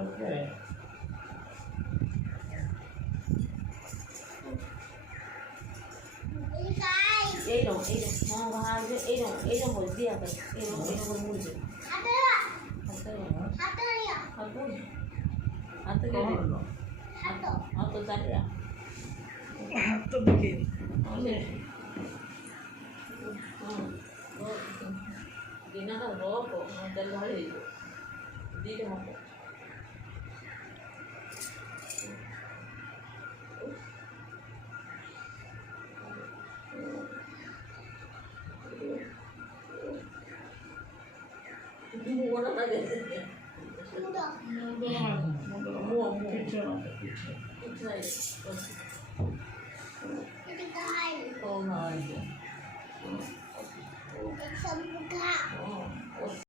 Ok. 이런 거 어디야? 이런 거 뭐지? 안 뜨게. Corno. 또 잘이야. Fatto perché? 네. Ginagawa ko, ang dalawa Dito mo po. Mura na ganyan. Mua. Picture. Oh, nice.